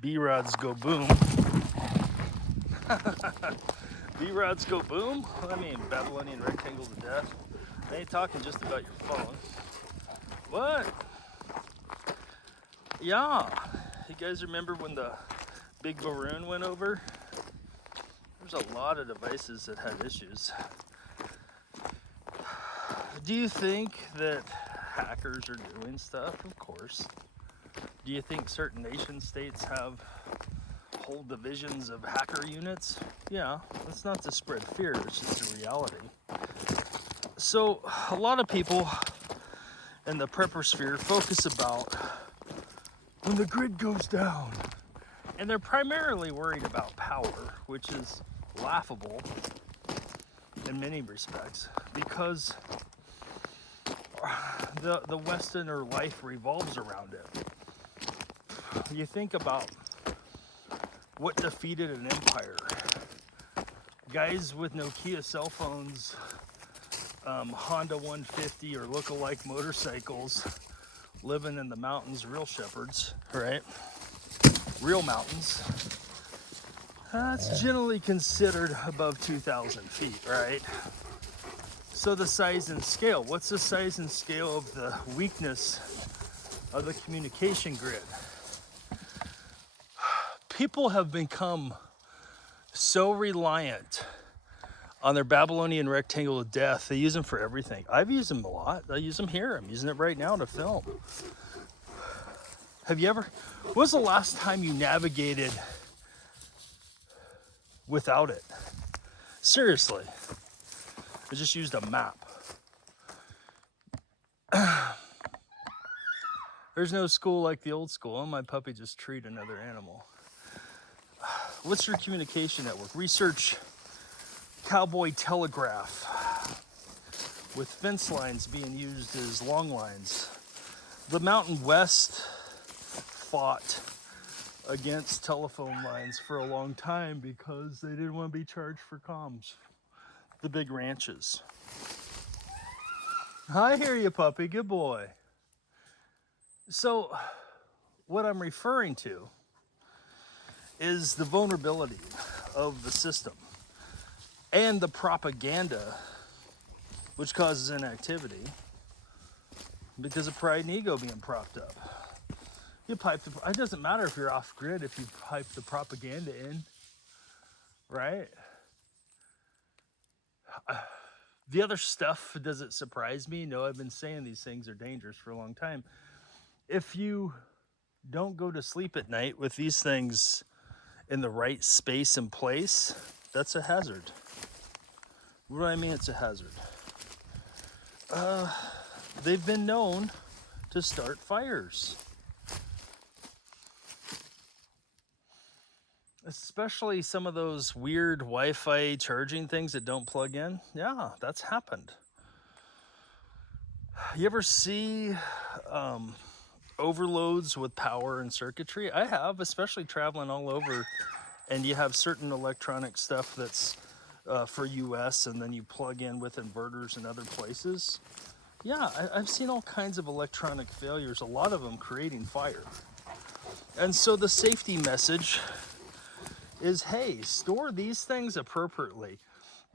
B.R.O.D.s go boom. B.R.O.D.s go boom? I mean, Babylonian rectangle to death. I ain't talking just about your phone. What? Yeah. You guys remember when the big balloon went over? There's a lot of devices that had issues. Do you think that hackers are doing stuff? Of course. Do you think certain nation states have whole divisions of hacker units? Yeah, that's not to spread fear, it's just a reality. So a lot of people in the prepper sphere focus about when the grid goes down, and they're primarily worried about power, which is laughable in many respects, because the Westerner life revolves around it. You think about what defeated an empire. Guys with Nokia cell phones, Honda 150 or look-alike motorcycles, living in the mountains, real shepherds, right? Real mountains. That's generally considered above 2,000 feet, right? So the size and scale. What's the size and scale of the weakness of the communication grid? People have become so reliant on their Babylonian rectangle of death. They use them for everything. I've used them a lot. I use them here. I'm using it right now to film. Have you ever, when was the last time you navigated without it? Seriously. I just used a map. There's no school like the old school. My puppy just treat another animal. What's your communication network? Research cowboy telegraph with fence lines being used as long lines. The Mountain West fought against telephone lines for a long time because they didn't want to be charged for comms. The big ranches. I hear you, puppy. Good boy. So what I'm referring to is the vulnerability of the system and the propaganda which causes inactivity because of pride and ego being propped up. You pipe it doesn't matter if you're off grid if you pipe the propaganda in, right? The other stuff, does it surprise me? No, I've been saying these things are dangerous for a long time. If you don't go to sleep at night with these things in the right space and place, that's a hazard. What do I mean it's a hazard? They've been known to start fires. Especially some of those weird Wi-Fi charging things that don't plug in. Yeah, that's happened. You ever see overloads with power and circuitry? I have, especially traveling all over, and you have certain electronic stuff that's for US, and then you plug in with inverters in other places. Yeah, I've seen all kinds of electronic failures, a lot of them creating fire. And so the safety message is, hey, store these things appropriately.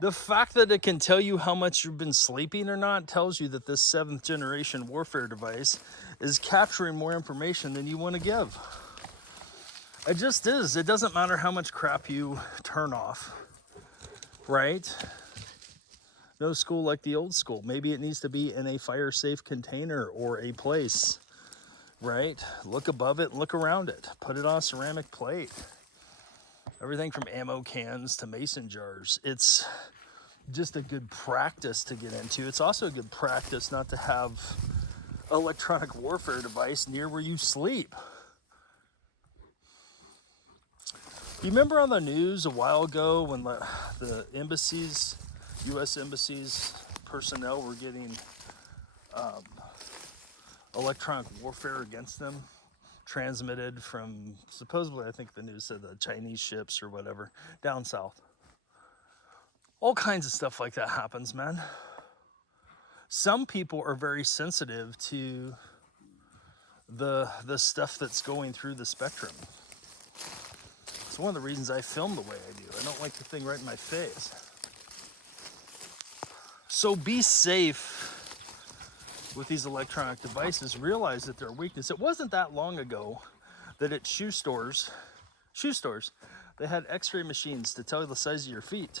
The fact that it can tell you how much you've been sleeping or not tells you that this 7th generation warfare device is capturing more information than you want to give. It just is. It doesn't matter how much crap you turn off, right? No school like the old school. Maybe it needs to be in a fire-safe container or a place, right? Look above it, look around it. Put it on a ceramic plate. Everything from ammo cans to mason jars. It's just a good practice to get into. It's also a good practice not to have an electronic warfare device near where you sleep. You remember on the news a while ago when the embassies, U.S. embassies personnel were getting electronic warfare against them transmitted from, supposedly, I think the news said the Chinese ships or whatever, down south. All kinds of stuff like that happens, man. Some people are very sensitive to the stuff that's going through the spectrum. It's one of the reasons I film the way I do. I don't like the thing right in my face. So be safe with these electronic devices. Realize that they're a weakness. It wasn't that long ago that at shoe stores, they had x-ray machines to tell you the size of your feet.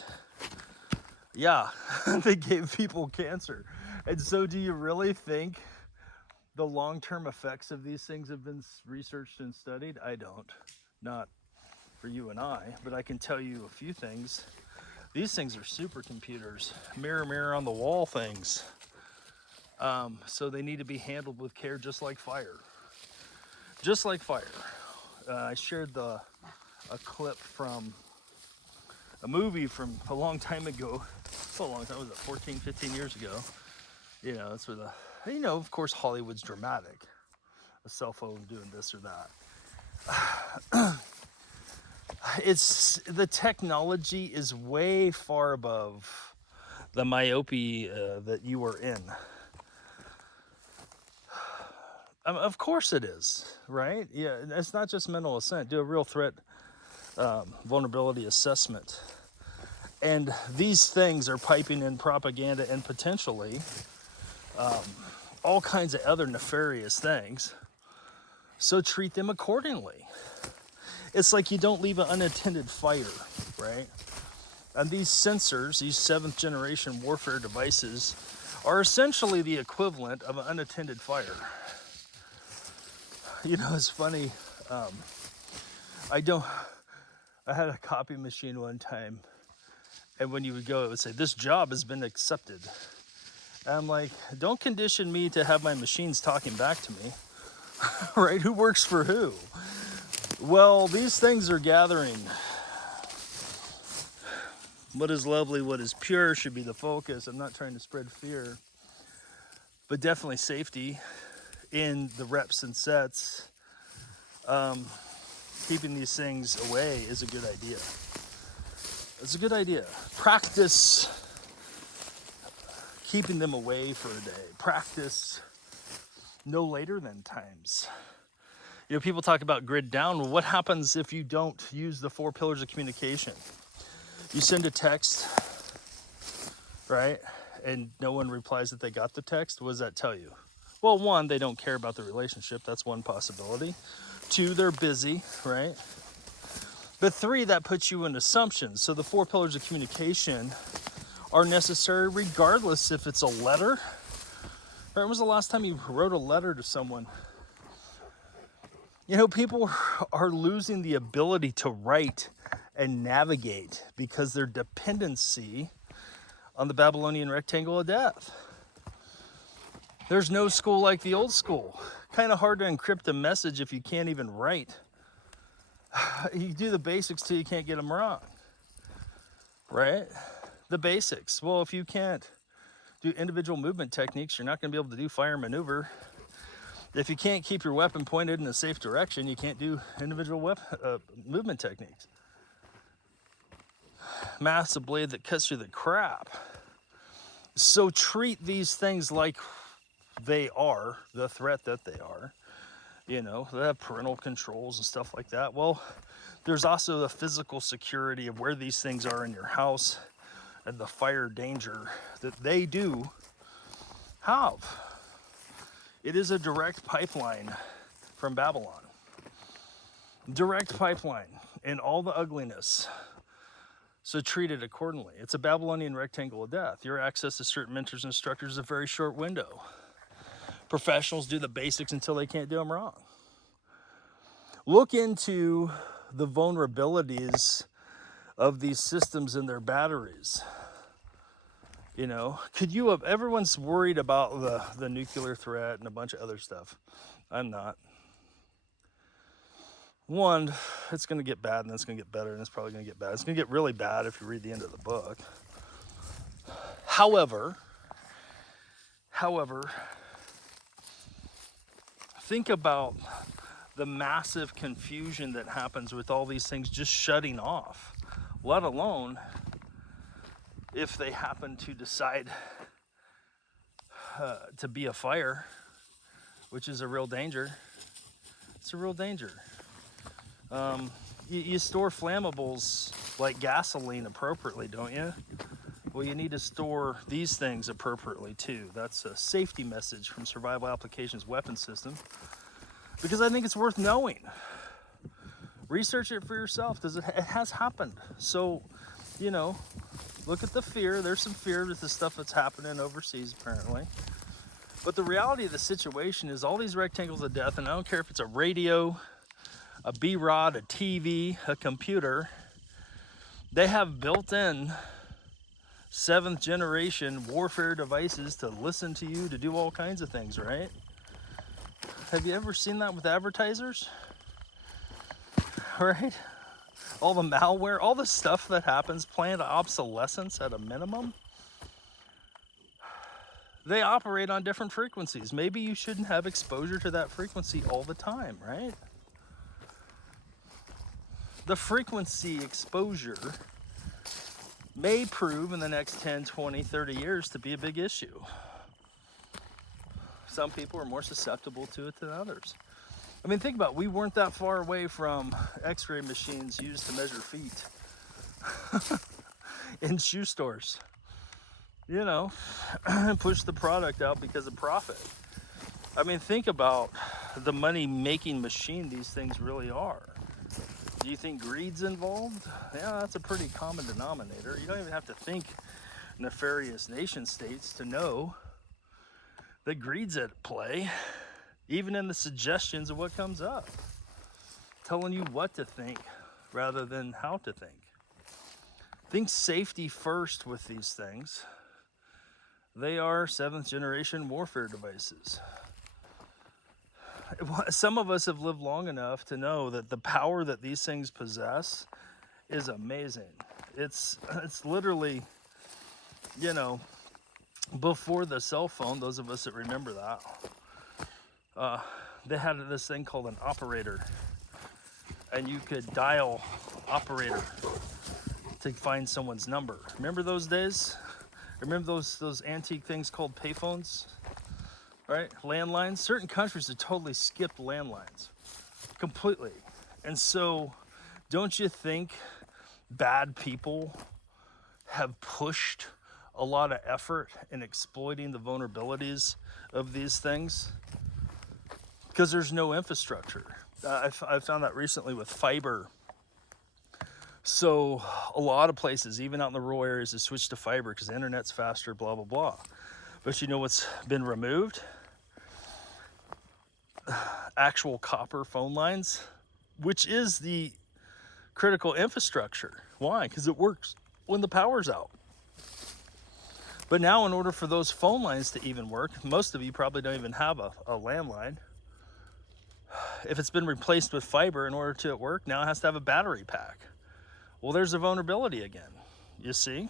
Yeah, they gave people cancer. And so do you really think the long-term effects of these things have been researched and studied? I don't. Not for you and I, but I can tell you a few things. These things are supercomputers, mirror, mirror on the wall things. So they need to be handled with care, just like fire. Just like fire. I shared a clip from a movie from a long time ago. So long time, was it 14, 15 years ago? You know, that's where of course, Hollywood's dramatic. A cell phone doing this or that. The technology is way far above the myopia that you are in. Of course it is, right? Yeah, it's not just mental assent. Do a real threat vulnerability assessment. And these things are piping in propaganda and potentially all kinds of other nefarious things. So treat them accordingly. It's like you don't leave an unattended fire, right? And these sensors, these 7th generation warfare devices, are essentially the equivalent of an unattended fire. You know, it's funny. I had a copy machine one time, and when you would go, it would say, "This job has been accepted." And I'm like, don't condition me to have my machines talking back to me, right? Who works for who? Well, these things are gathering. What is lovely, what is pure should be the focus. I'm not trying to spread fear, but definitely safety in the reps and sets. Keeping these things away is a good idea. It's a good idea. Practice keeping them away for a day. Practice no later than times. You know, people talk about grid down. Well, what happens if you don't use the 4 pillars of communication? You send a text, right? And no one replies that they got the text. What does that tell you? Well, 1, they don't care about the relationship. That's one possibility. 2, they're busy, right? But 3, that puts you in assumptions. So the 4 pillars of communication are necessary regardless if it's a letter. Right? When was the last time you wrote a letter to someone? You know, people are losing the ability to write and navigate because their dependency on the Babylonian rectangle of death. There's no school like the old school. Kind of hard to encrypt a message if you can't even write. You do the basics till you can't get them wrong, right? The basics. Well, if you can't do individual movement techniques, you're not going to be able to do fire maneuver. If you can't keep your weapon pointed in a safe direction, you can't do individual movement techniques. Math's a blade that cuts through the crap. So treat these things like they are the threat that they are. You know, they have parental controls and stuff like that. Well, there's also the physical security of where these things are in your house and the fire danger that they do have. It is a direct pipeline from Babylon. Direct pipeline in all the ugliness. So treat it accordingly. It's a Babylonian rectangle of death. Your access to certain mentors and instructors is a very short window. Professionals do the basics until they can't do them wrong. Look into the vulnerabilities of these systems and their batteries. You know, everyone's worried about the nuclear threat and a bunch of other stuff. I'm not. 1, it's going to get bad, and then it's going to get better, and it's probably going to get bad. It's going to get really bad if you read the end of the book. However, think about the massive confusion that happens with all these things just shutting off, let alone if they happen to decide to be a fire, which is a real danger. It's a real danger. You store flammables like gasoline appropriately, don't you? Well, you need to store these things appropriately too. That's a safety message from Survival Applications Weapon System, because I think it's worth knowing. Research it for yourself. It has happened. So, you know, look at the fear. There's some fear with the stuff that's happening overseas apparently. But the reality of the situation is all these rectangles of death, and I don't care if it's a radio, a B.R.O.D., a TV, a computer, they have built-in 7th generation warfare devices to listen to you, to do all kinds of things, right? Have you ever seen that with advertisers? Right? All the malware, all the stuff that happens, planned obsolescence at a minimum, they operate on different frequencies. Maybe you shouldn't have exposure to that frequency all the time, right? The frequency exposure may prove in the next 10, 20, 30 years to be a big issue. Some people are more susceptible to it than others. I mean, think about it. We weren't that far away from x-ray machines used to measure feet in shoe stores. You know, push the product out because of profit. I mean, think about the money-making machine these things really are. Do you think greed's involved? Yeah, that's a pretty common denominator. You don't even have to think nefarious nation states to know that greed's at play, even in the suggestions of what comes up, telling you what to think rather than how to think. Think safety first with these things. They are 7th generation warfare devices. Some of us have lived long enough to know that the power that these things possess is amazing. It's literally, you know, before the cell phone, those of us that remember that, they had this thing called an operator, and you could dial operator to find someone's number. Remember those days? Remember those antique things called payphones? Right? Landlines. Certain countries have totally skipped landlines completely. And so don't you think bad people have pushed a lot of effort in exploiting the vulnerabilities of these things? Because there's no infrastructure. I found that recently with fiber. So a lot of places, even out in the rural areas, have switched to fiber because the internet's faster, blah, blah, blah. But you know what's been removed? Actual copper phone lines, which is the critical infrastructure. Why? Because it works when the power's out. But now in order for those phone lines to even work, most of you probably don't even have a landline. If it's been replaced with fiber, in order to it work, now it has to have a battery pack. Well, there's a vulnerability again, you see?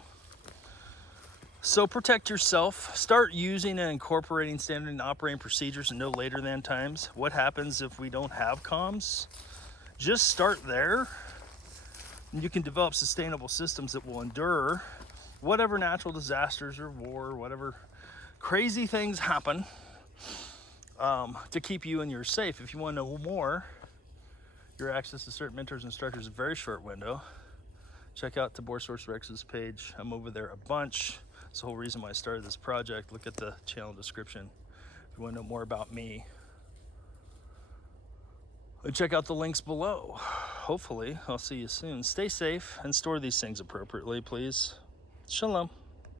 So protect yourself. Start using and incorporating standard and operating procedures in no later than times. What happens if we don't have comms? Just start there. And you can develop sustainable systems that will endure whatever natural disasters or war or whatever crazy things happen, to keep you and yours safe. If you want to know more, your access to certain mentors and instructors is a very short window. Check out THWSF Rex's page. I'm over there a bunch. It's the whole reason why I started this project. Look at the channel description if you want to know more about me. And check out the links below. Hopefully, I'll see you soon. Stay safe and store these things appropriately, please. Shalom.